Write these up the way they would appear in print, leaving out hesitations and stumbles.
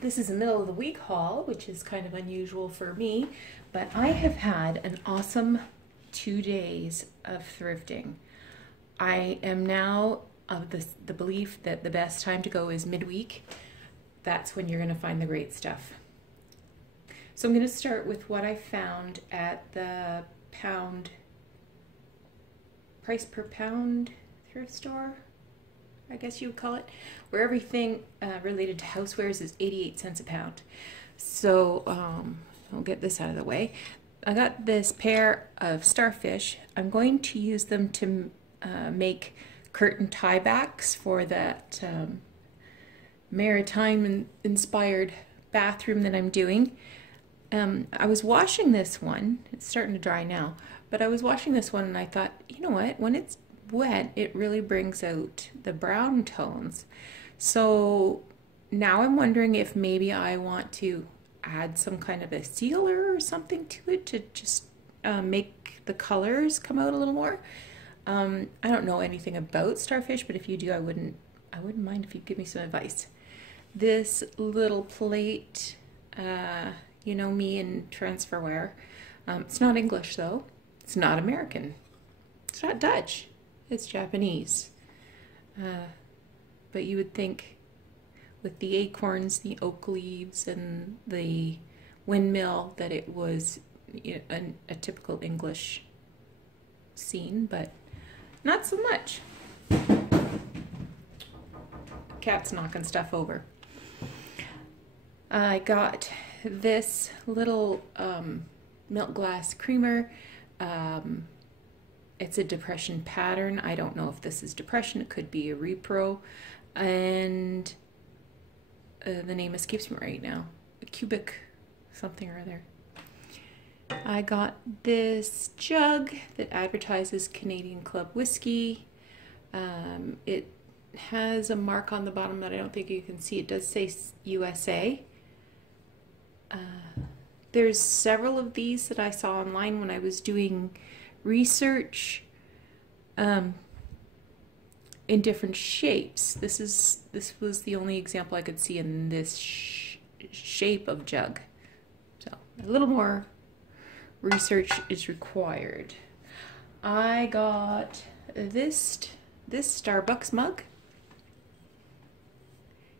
This is a middle of the week haul, which is kind of unusual for me, but I have had an awesome 2 days of thrifting. I am now of the belief that the best time to go is midweek. That's when you're going to find the great stuff. So I'm going to start with what I found at the price per pound thrift store, I guess you would call it, where everything related to housewares is 88 cents a pound. So I'll get this out of the way. I got this pair of starfish. I'm going to use them to make curtain tiebacks for that maritime inspired bathroom that I'm doing. I was washing this one, it's starting to dry now, but I was washing this one and I thought, you know what, when it's wet, it really brings out the brown tones. So now I'm wondering if maybe I want to add some kind of a sealer or something to it to just make the colors come out a little more. I don't know anything about starfish, but if you do, I wouldn't mind if you give me some advice. This little plate, you know me in transferware. It's not English though. It's not American. It's not Dutch. It's Japanese. But you would think with the acorns, the oak leaves, and the windmill that it was a typical English scene, but not so much. Cat's knocking stuff over. I got this little milk glass creamer. It's a depression pattern. I don't know if this is depression. It could be a repro. And the name escapes me right now. A cubic something or other. I got this jug that advertises Canadian Club whiskey. It has a mark on the bottom that I don't think you can see. It does say USA. There's several of these that I saw online when I was doing research in different shapes. This was the only example I could see in this shape of jug. So a little more research is required. I got this Starbucks mug.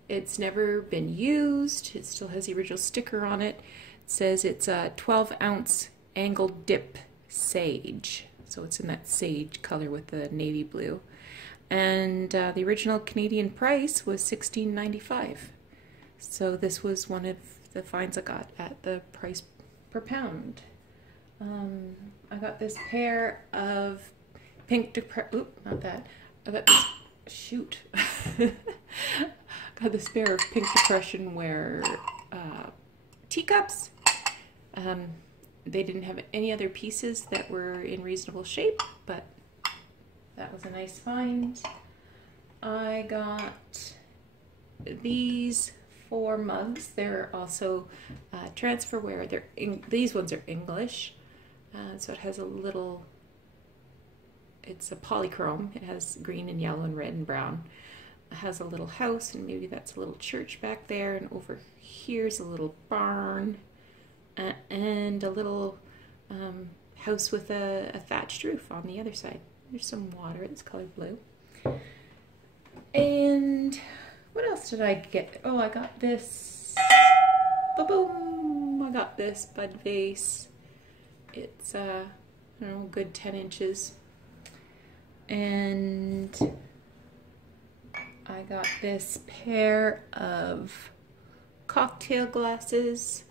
It's never been used. It still has the original sticker on it. It says it's a 12-ounce angled dip sage. So it's in that sage color with the navy blue. And the original Canadian price was $16.95. So this was one of the finds I got at the price per pound. I got this pair of pink not that. I got this, shoot. Got this pair of pink depression wear teacups. They didn't have any other pieces that were in reasonable shape, but that was a nice find. I got these 4 mugs. They're also transferware. These ones are English, so it has a little. It's a polychrome. It has green and yellow and red and brown. It has a little house, and maybe that's a little church back there, and over here's a little barn, and a little house with a thatched roof on the other side. There's some water. It's colored blue. And what else did I get? Oh, I got this. Ba-boom! I got this bud vase. It's I don't know, good 10 inches. And I got this pair of cocktail glasses.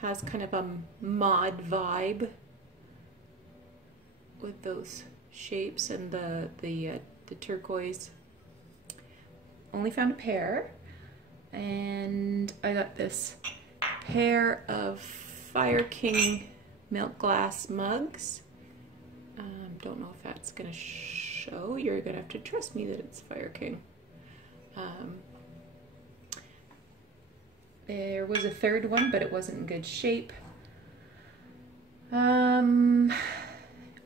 Has kind of a mod vibe with those shapes and the turquoise. Only found a pair. And I got this pair of Fire King milk glass mugs. Don't know if that's gonna show. You're gonna have to trust me that it's Fire King. There was a third one, but it wasn't in good shape.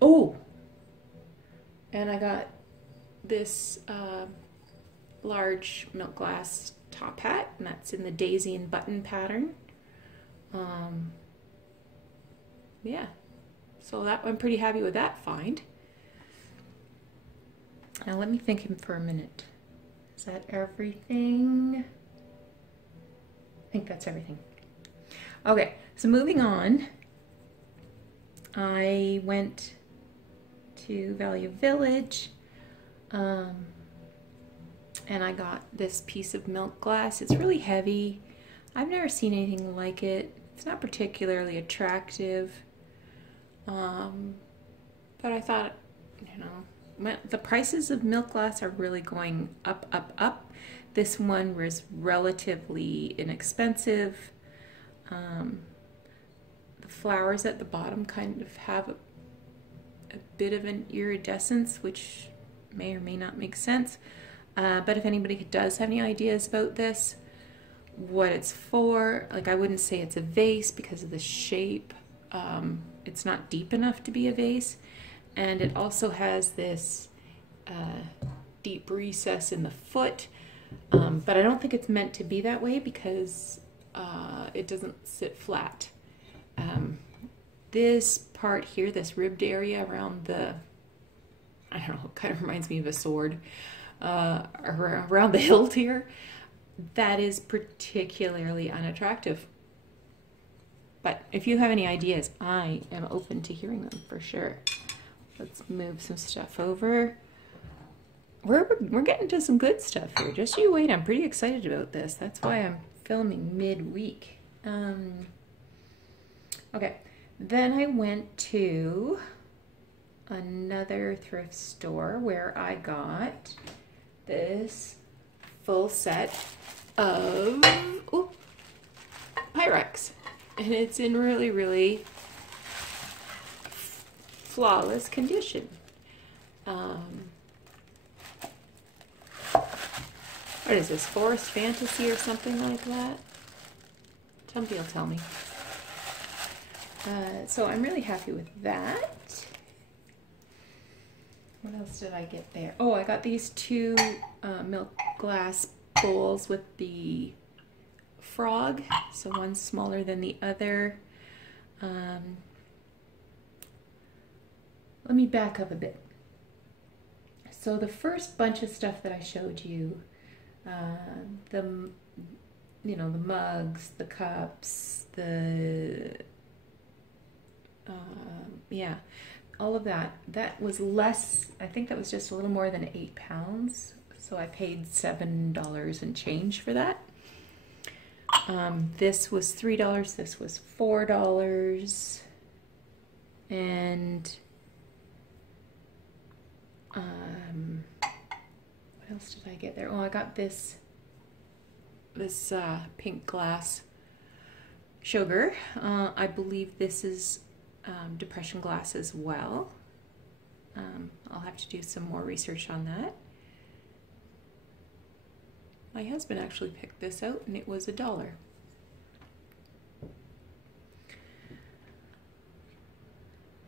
Oh, and I got this large milk glass top hat, and that's in the daisy and button pattern. Yeah, so that I'm pretty happy with that find. Now let me think for a minute. Is that everything? I think that's everything. Okay, so moving on, I went to Value Village, and I got this piece of milk glass. It's really heavy. I've never seen anything like it. It's not particularly attractive, but I thought, you know, the prices of milk glass are really going up, up, up. This one was relatively inexpensive. The flowers at the bottom kind of have a bit of an iridescence, which may or may not make sense. But if anybody does have any ideas about this, what it's for, like I wouldn't say it's a vase because of the shape. It's not deep enough to be a vase. And it also has this deep recess in the foot. But I don't think it's meant to be that way because it doesn't sit flat. This part here, this ribbed area around the, I don't know, it kind of reminds me of a sword, around the hilt here, that is particularly unattractive. But if you have any ideas, I am open to hearing them for sure. Let's move some stuff over. We're getting to some good stuff here. Just you wait. I'm pretty excited about this. That's why I'm filming midweek. Okay. Then I went to another thrift store where I got this full set of Pyrex. And it's in really, really flawless condition. What is this, Forest Fantasy or something like that? Somebody will tell me. So I'm really happy with that. What else did I get there? Oh, I got these two milk glass bowls with the frog. So one's smaller than the other. Let me back up a bit. So the first bunch of stuff that I showed you, the mugs, the cups, all of that. That was less, I think that was just a little more than 8 pounds. So I paid $7 and change for that. This was $3, this was $4. And what else did I get there? Oh, I got this pink glass sugar. I believe this is depression glass as well. I'll have to do some more research on that. My husband actually picked this out and it was $1.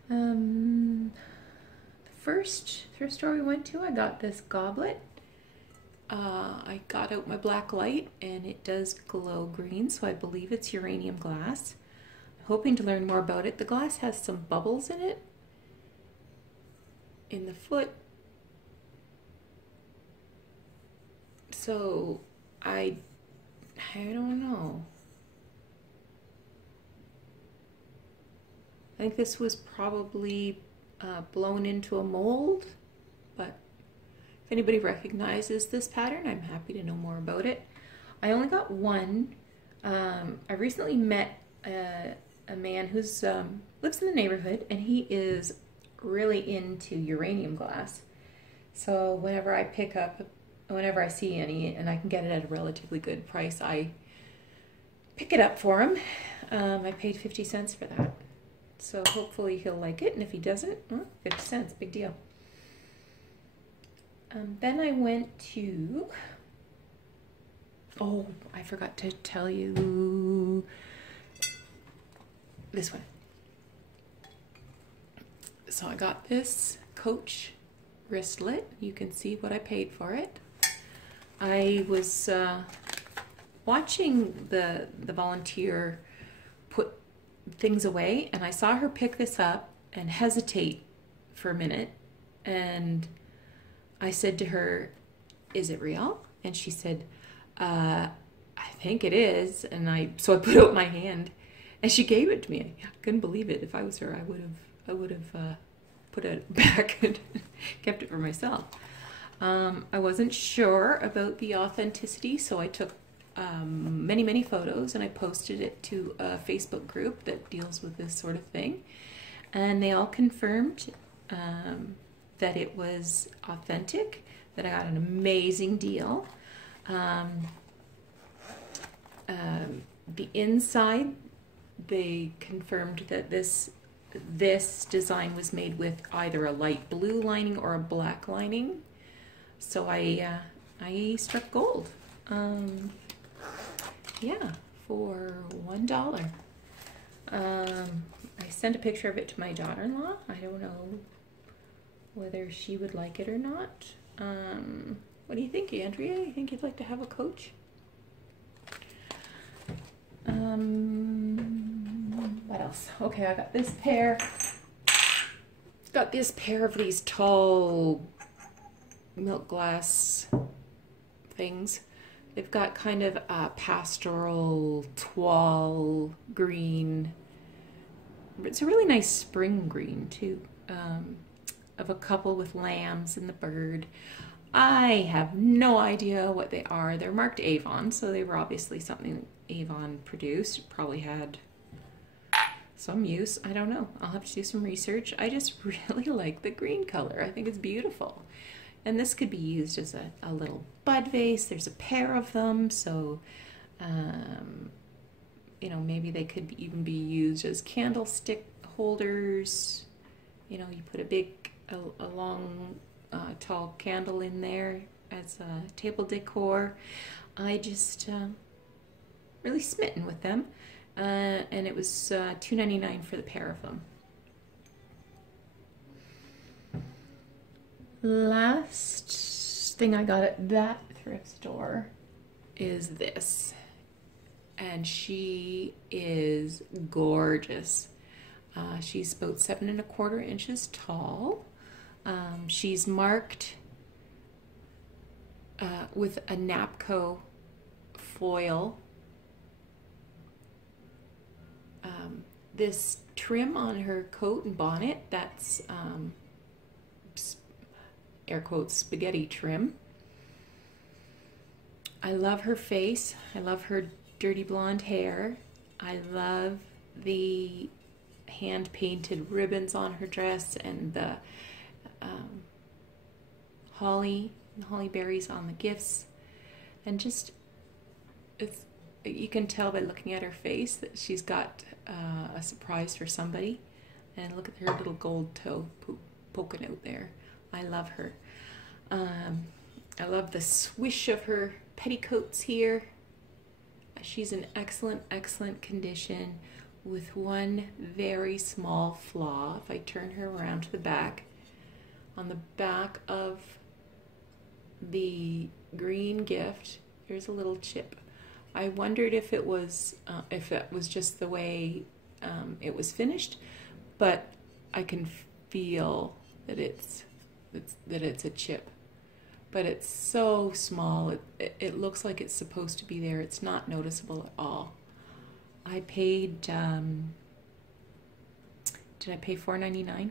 The first thrift store we went to, I got this goblet. I got out my black light and it does glow green, so I believe it's uranium glass. I'm hoping to learn more about it. The glass has some bubbles in it, in the foot. So I don't know. I think this was probably blown into a mold, but if anybody recognizes this pattern, I'm happy to know more about it. I only got one. I recently met a man who's lives in the neighborhood, and he is really into uranium glass. So whenever I see any, and I can get it at a relatively good price, I pick it up for him. I paid 50 cents for that. So hopefully he'll like it, and if he doesn't, well, 50 cents, big deal. Then I went to, oh, I forgot to tell you this one. So I got this Coach wristlet. You can see what I paid for it. I was watching the volunteer put things away, and I saw her pick this up and hesitate for a minute, and I said to her, "Is it real?" And she said, "I think it is." And so I put out my hand, and she gave it to me. I couldn't believe it. If I was her, I would have put it back and kept it for myself. I wasn't sure about the authenticity, so I took many photos, and I posted it to a Facebook group that deals with this sort of thing, and they all confirmed that it was authentic, that I got an amazing deal. The inside, they confirmed that this design was made with either a light blue lining or a black lining. So I struck gold. Yeah, for $1. I sent a picture of it to my daughter-in-law. I don't know whether she would like it or not. What do you think, Andrea? You think you'd like to have a coach? What else? Okay, I got this pair. Got this pair of these tall milk glass things. They've got kind of a pastoral toile green. It's a really nice spring green too, of a couple with lambs and the bird. I have no idea what they are. They're marked Avon, so they were obviously something Avon produced. It probably had some use. I don't know. I'll have to do some research. I just really like the green color. I think it's beautiful. And this could be used as a little bud vase. There's a pair of them, so you know, maybe they could even be used as candlestick holders. You know, you put a long, tall candle in there as a table decor. I just really smitten with them, and it was $2.99 for the pair of them. Last thing I got at that thrift store is this, and she is gorgeous. She's about 7¼ inches tall. She's marked with a Napco foil. This trim on her coat and bonnet, that's air quotes spaghetti trim. I love her face. I love her dirty blonde hair. I love the hand-painted ribbons on her dress, and the holly berries on the gifts, and just you can tell by looking at her face that she's got a surprise for somebody. And look at her little gold toe poking out there. I love her. I love the swish of her petticoats here. She's in excellent condition, with one very small flaw. If I turn her around to the back, on the back of the green gift, there's a little chip. I wondered if it was just the way it was finished, but I can feel that it's a chip. But it's so small, it looks like it's supposed to be there. It's not noticeable at all. I paid, did I pay $4.99? I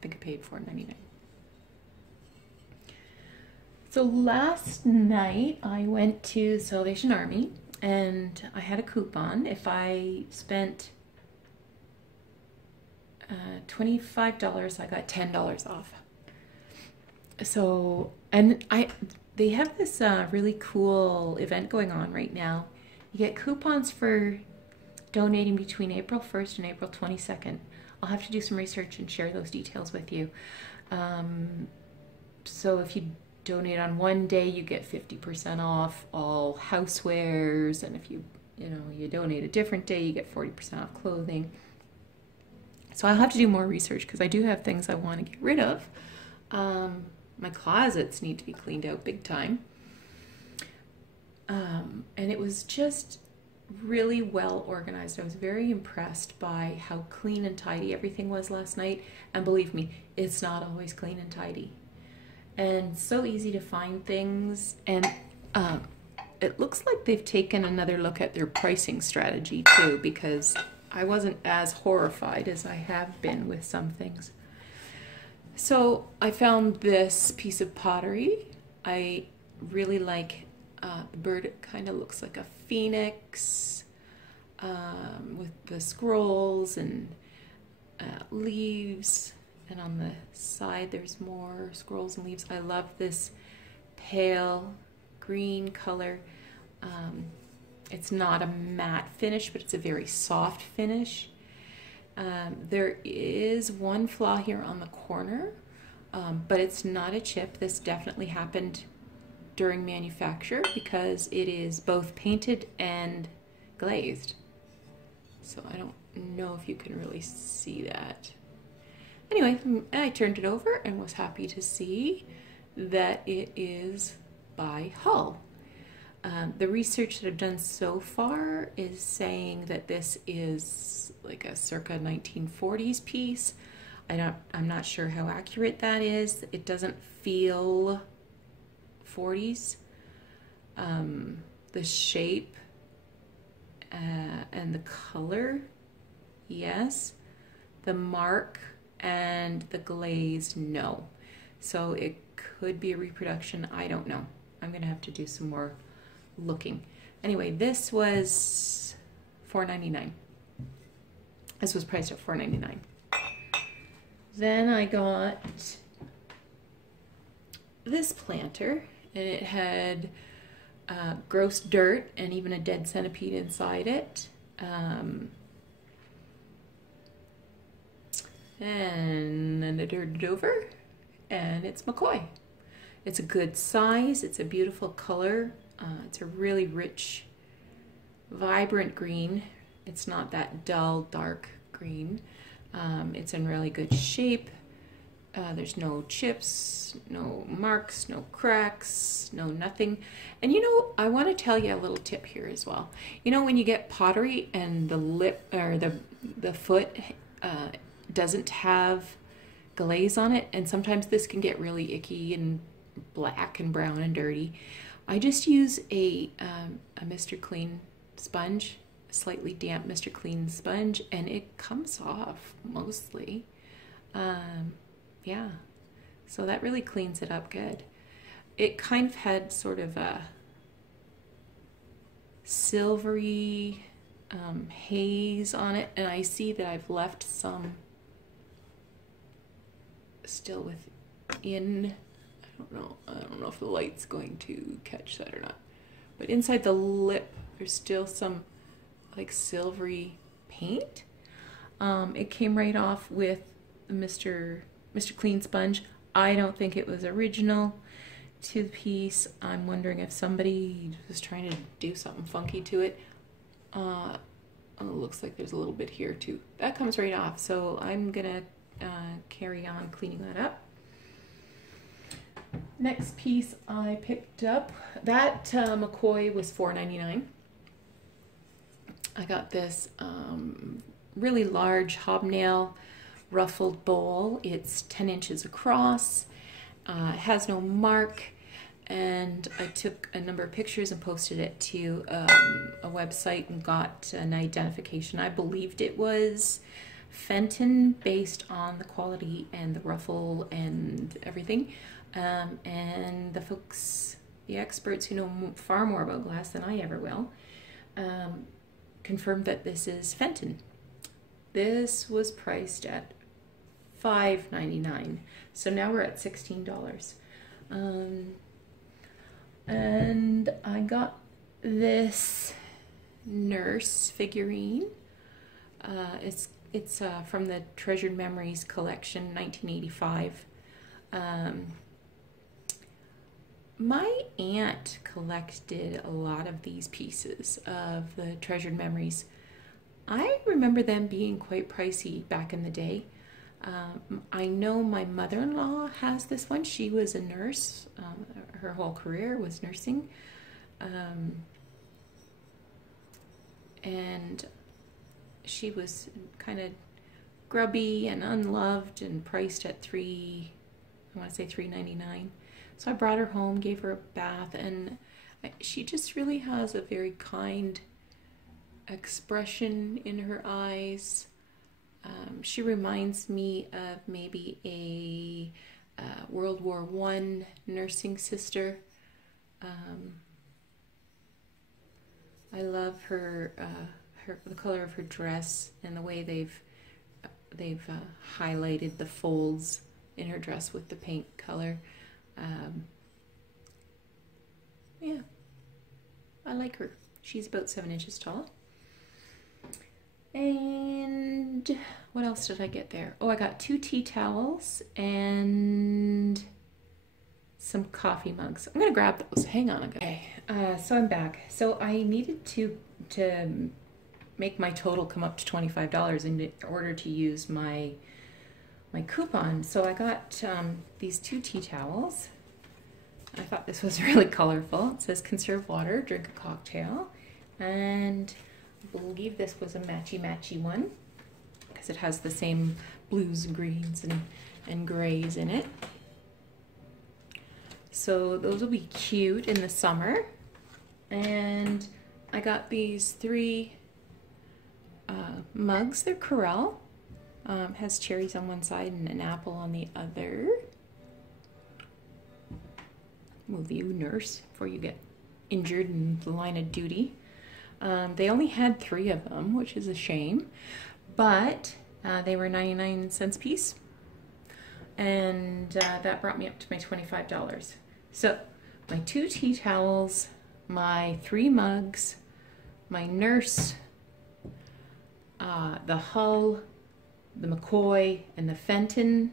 think I paid $4.99. So last night I went to Salvation Army, and I had a coupon. If I spent $25, I got $10 off. So, and they have this really cool event going on right now. You get coupons for donating between April 1st and April 22nd. I'll have to do some research and share those details with you. So if you donate on one day, you get 50% off all housewares, and if you donate a different day, you get 40% off clothing. So I'll have to do more research, because I do have things I want to get rid of. My closets need to be cleaned out big time. And it was just really well organized. I was very impressed by how clean and tidy everything was last night. And believe me, it's not always clean and tidy. And so easy to find things. And it looks like they've taken another look at their pricing strategy too, because I wasn't as horrified as I have been with some things. So I found this piece of pottery. I really like the bird. It kind of looks like a phoenix with the scrolls and leaves. And on the side there's more scrolls and leaves. I love this pale green color. It's not a matte finish, but it's a very soft finish. There is one flaw here on the corner, but it's not a chip. This definitely happened during manufacture because it is both painted and glazed. So I don't know if you can really see that. Anyway, I turned it over and was happy to see that it is by Hull. The research that I've done so far is saying that this is like a circa 1940s piece. I'm not sure how accurate that is. It doesn't feel 40s. The shape and the color, yes. The mark and the glaze, no. So it could be a reproduction. I don't know. I'm gonna have to do some more looking. Anyway, this was $4.99. This was priced at $4.99. Then I got this planter, and it had gross dirt and even a dead centipede inside it. And then I turned it over, and it's McCoy. It's a good size. It's a beautiful color. It's a really rich, vibrant green. It's not that dull, dark green. It's in really good shape. There's no chips, no marks, no cracks, no nothing. And you know, I want to tell you a little tip here as well. You know, when you get pottery and the lip or the foot doesn't have glaze on it, and sometimes this can get really icky and black and brown and dirty. I just use a Mr. Clean sponge, a slightly damp Mr. Clean sponge, and it comes off mostly. Yeah, so that really cleans it up good. It kind of had sort of a silvery haze on it, and I see that I've left some still within. I don't know if the light's going to catch that or not. But inside the lip, there's still some like silvery paint. It came right off with the Mr. Clean sponge. I don't think it was original to the piece. I'm wondering if somebody was trying to do something funky to it. Oh, it looks like there's a little bit here too. That comes right off, so I'm gonna carry on cleaning that up. Next piece I picked up, that McCoy was $4.99. I got this really large hobnail ruffled bowl. It's 10 inches across. It has no mark, and I took a number of pictures and posted it to a website and got an identification. I believed it was Fenton based on the quality and the ruffle and everything. And the folks, the experts who know far more about glass than I ever will, confirmed that this is Fenton. This was priced at $5.99, so now we're at $16. And I got this nurse figurine. It's from the Treasured Memories collection, 1985. My aunt collected a lot of these pieces of the Treasured Memories. I remember them being quite pricey back in the day. I know my mother-in-law has this one. She was a nurse. Her whole career was nursing. And she was kind of grubby and unloved and priced at I want to say $3.99. So I brought her home, gave her a bath, and she just really has a very kind expression in her eyes. She reminds me of maybe a World War I nursing sister. I love the color of her dress and the way they've highlighted the folds in her dress with the paint color. Yeah, I like her. She's about 7 inches tall. And what else did I get there? Oh, I got 2 tea towels and some coffee mugs. I'm gonna grab those. Hang on. Okay, so I'm back. So I needed to make my total come up to $25 in order to use my coupon. So I got these 2 tea towels. I thought this was really colorful. It says conserve water, drink a cocktail, and I believe this was a matchy one because it has the same blues and greens and grays in it. So those will be cute in the summer. And I got these 3 mugs. They're Corelle. Has cherries on one side and an apple on the other. Move you, nurse, before you get injured in the line of duty. They only had 3 of them, which is a shame, but they were 99 cents a piece, and that brought me up to my $25. So my 2 tea towels, my 3 mugs, my nurse, the Hull, the McCoy, and the Fenton,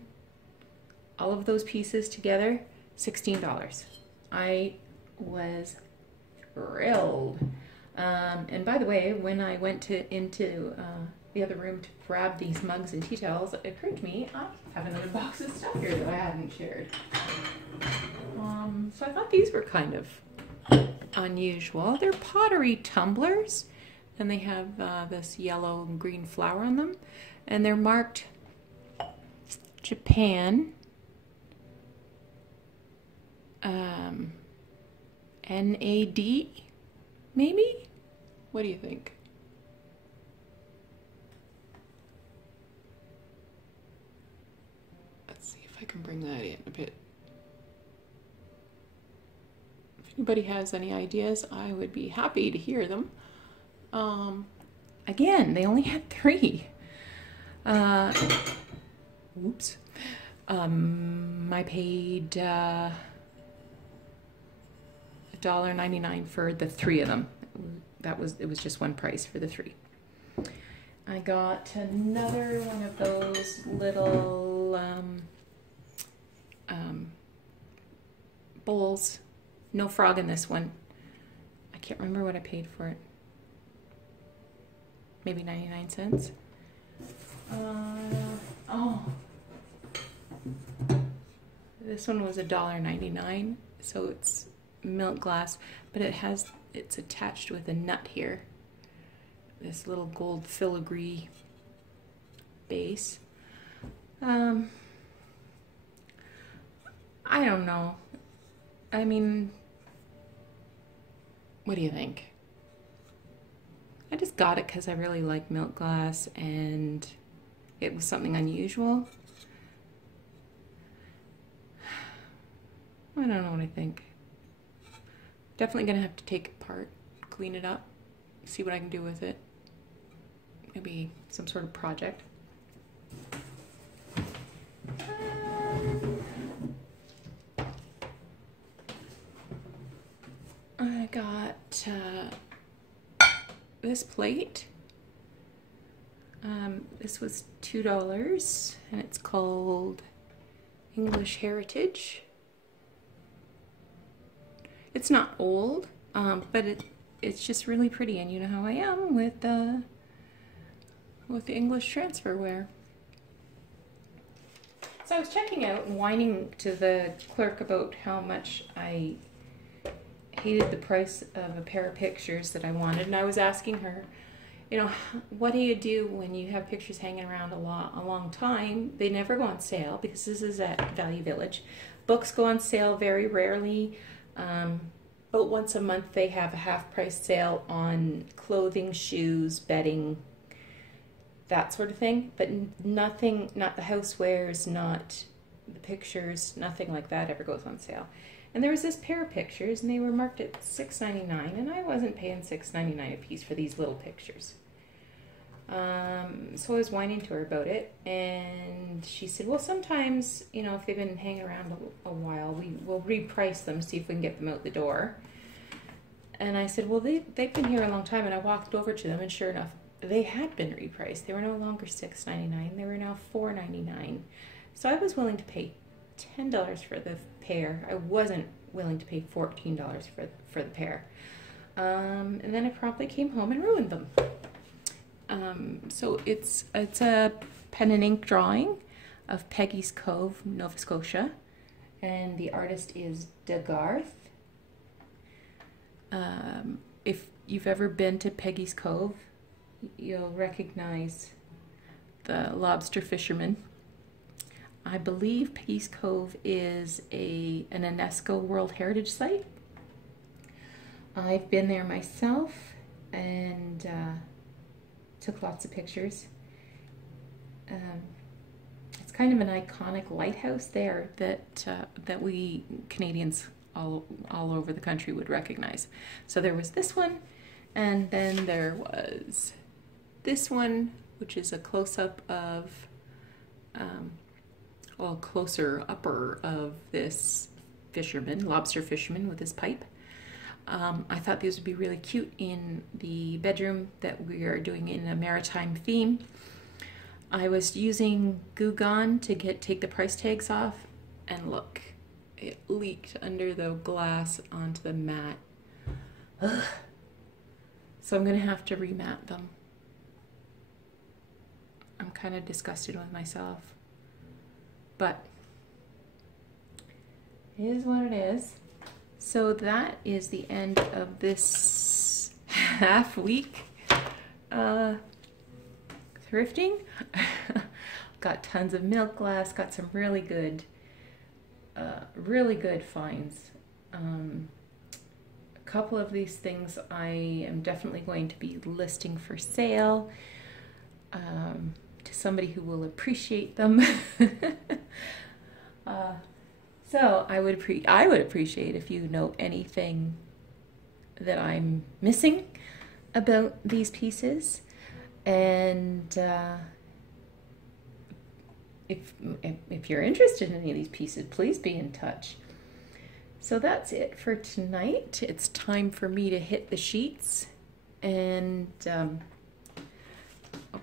all of those pieces together, $16. I was thrilled. And by the way, when I went into the other room to grab these mugs and tea towels, it occurred to me I have another box of stuff here that I hadn't shared. So I thought these were kind of unusual. They're pottery tumblers, and they have this yellow and green flower on them, and they're marked Japan, NAD, maybe? What do you think? Let's see if I can bring that in a bit. If anybody has any ideas, I would be happy to hear them. Again, they only had 3. Oops. I paid $1.99 for the 3 of them. It was just one price for the 3. I got another one of those little bowls. No frog in this one. I can't remember what I paid for it. Maybe 99 cents. Oh. This one was $1.99, so it's milk glass, but it's attached with a nut here. This little gold filigree base. I don't know. I mean, what do you think? I just got it because I really like milk glass and it was something unusual. I don't know what I think. Definitely gonna have to take it apart, clean it up, see what I can do with it. Maybe some sort of project. I got this plate. This was $2 and it's called English Heritage. It's not old, but it's just really pretty, and you know how I am with the English transferware. So I was checking out and whining to the clerk about how much I hated the price of a pair of pictures that I wanted, and I was asking her, you know, what do you do when you have pictures hanging around a long time? They never go on sale because this is at Value Village. Books go on sale very rarely. But once a month they have a half-price sale on clothing, shoes, bedding, that sort of thing. But nothing, not the housewares, not the pictures, nothing like that ever goes on sale. And there was this pair of pictures, and they were marked at $6.99, and I wasn't paying $6.99 a piece for these little pictures. So I was whining to her about it, and she said, well, sometimes, you know, if they've been hanging around a while, we will reprice them, see if we can get them out the door. And I said, well, they've been here a long time, and I walked over to them, and sure enough, they had been repriced. They were no longer $6.99, they were now $4.99. So I was willing to pay $10 for the pair. I wasn't willing to pay $14 for the pair. And then I promptly came home and ruined them. So it's a pen and ink drawing of Peggy's Cove, Nova Scotia, and the artist is Degarth. If you've ever been to Peggy's Cove, you'll recognize the lobster fisherman. I believe Peggy's Cove is an UNESCO World Heritage Site. I've been there myself and took lots of pictures. It's kind of an iconic lighthouse there that we Canadians all over the country would recognize. So there was this one, and then there was this one, which is a close-up of, well, closer upper of this fisherman, lobster fisherman with his pipe. I thought these would be really cute in the bedroom that we are doing in a maritime theme. I was using Goo Gone to take the price tags off, and look, it leaked under the glass onto the mat. Ugh. So I'm gonna have to remat them. I'm kind of disgusted with myself, but it is what it is. So that is the end of this half week thrifting. Got tons of milk glass, got some really good finds. A couple of these things I am definitely going to be listing for sale to somebody who will appreciate them. So I would appreciate if you know anything that I'm missing about these pieces, and if you're interested in any of these pieces, please be in touch. So that's it for tonight. It's time for me to hit the sheets, and I'll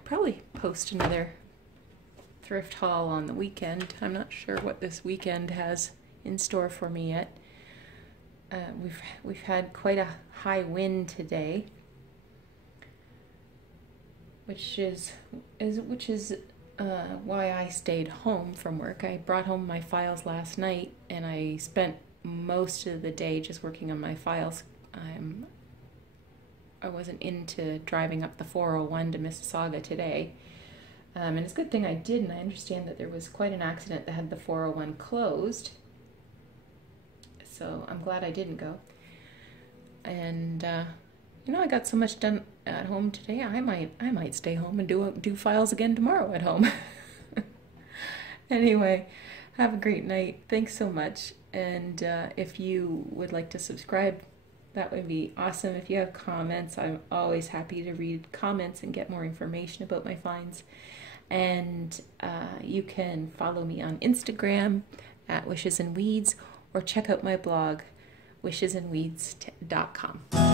probably post another thrift haul on the weekend. I'm not sure what this weekend has in store for me yet. We've had quite a high wind today, which is why I stayed home from work. I brought home my files last night, and I spent most of the day just working on my files. I wasn't into driving up the 401 to Mississauga today. And it's a good thing I didn't. I understand that there was quite an accident that had the 401 closed. So I'm glad I didn't go. And you know, I got so much done at home today. I might stay home and do files again tomorrow at home. Anyway, have a great night. Thanks so much. And if you would like to subscribe, that would be awesome. If you have comments, I'm always happy to read comments and get more information about my finds. And you can follow me on Instagram at Wishes and Weeds, or check out my blog, wishesandweeds.com.